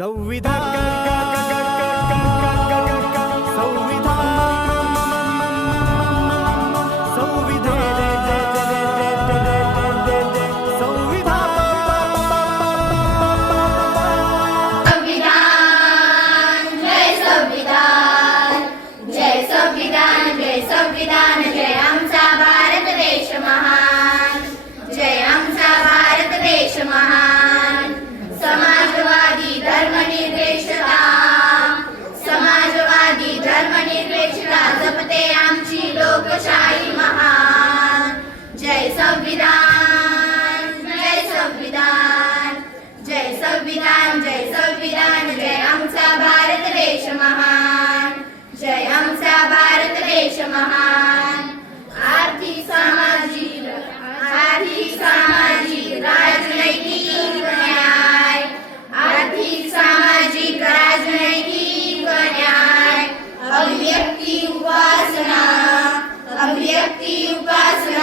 संविधान जय आमचा भारत देश महान, जय आमचा भारत देश महान. समाजवादी धर्मनिरपेक्षता, समाजवादी धर्मनिरपेक्षता जपते आमची लोकशाही महान. जय संविधान, जय संविधान, जय संविधान, जय संविधान, जय आमचा भारत देश महान, जय आमचा भारत देश महान. आर्थिक सामाजिक राजनैतिक न्याय, आर्थिक सामाजिक राजनैतिक न्याय, अभिव्यक्ती उपासना